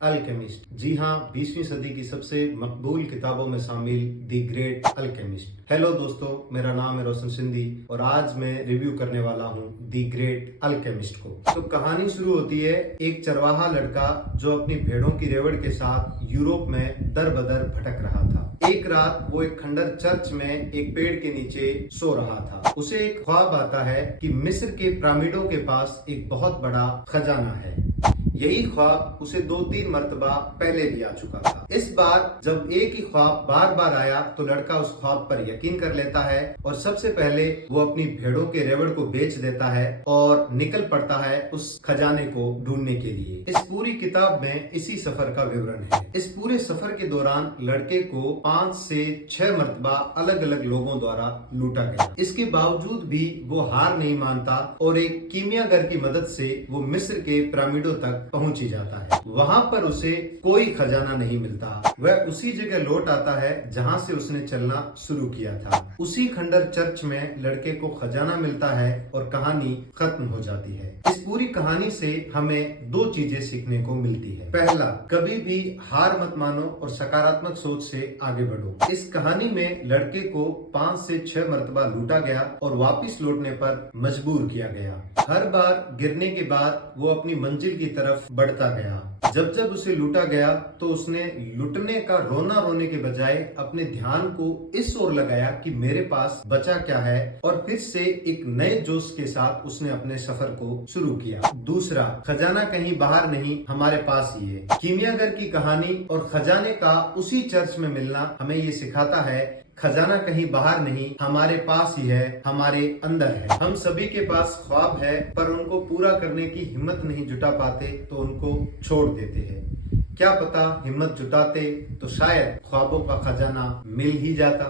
Alchemist. जी हाँ, 20वीं सदी की सबसे मकबूल किताबों में शामिल द ग्रेट अल्केमिस्ट। हेलो दोस्तों, मेरा नाम है रोशन सिंधी और आज मैं रिव्यू करने वाला हूँ द ग्रेट अल्केमिस्ट को। तो कहानी शुरू होती है एक चरवाहा लड़का जो अपनी भेड़ों की रेवड़ के साथ यूरोप में दर बदर भटक रहा था। एक रात वो एक खंडर चर्च में एक पेड़ के नीचे सो रहा था। उसे एक ख्वाब आता है कि मिस्र के पिरामिडों के पास एक बहुत बड़ा खजाना है। यही ख्वाब उसे 2-3 मरतबा पहले भी आ चुका था। इस बार जब एक ही ख्वाब बार बार आया तो लड़का उस ख्वाब पर यकीन कर लेता है और सबसे पहले वो अपनी भेड़ों के रेवड़ को बेच देता है और निकल पड़ता है उस खजाने को ढूंढने के लिए। इस पूरी किताब में इसी सफर का विवरण है। इस पूरे सफर के दौरान लड़के को 5 से 6 मरतबा अलग अलग लोगों द्वारा लूटा गया। इसके बावजूद भी वो हार नहीं मानता और एक कीमियागर की मदद से वो मिस्र के पिरामिडों तक पहुंच ही जाता है। वहां पर उसे कोई खजाना नहीं मिलता। वह उसी जगह लौट आता है जहां से उसने चलना शुरू किया था। उसी खंडर चर्च में लड़के को खजाना मिलता है और कहानी खत्म हो जाती है। इस पूरी कहानी से हमें 2 चीजें सीखने को मिलती है। पहला, कभी भी हार मत मानो और सकारात्मक सोच से आगे बढ़ो। इस कहानी में लड़के को 5 से 6 मरतबा लूटा गया और वापिस लौटने पर मजबूर किया गया। हर बार गिरने के बाद वो अपनी मंजिल की तरफ बढ़ता गया। जब जब उसे लूटा गया तो उसने लुटने का रोने के बजाय अपने ध्यान को इस ओर लगाया कि मेरे पास बचा क्या है, और फिर से एक नए जोश के साथ उसने अपने सफर को शुरू किया। दूसरा, खजाना कहीं बाहर नहीं, हमारे पास ही है। कीमियागर की कहानी और खजाने का उसी चर्च में मिलना हमें ये सिखाता है, खजाना कहीं बाहर नहीं, हमारे पास ही है, हमारे अंदर है। हम सभी के पास ख्वाब है पर उनको पूरा करने की हिम्मत नहीं जुटा पाते तो उनको छोड़ देते हैं। क्या पता हिम्मत जुटाते तो शायद ख्वाबों का खजाना मिल ही जाता।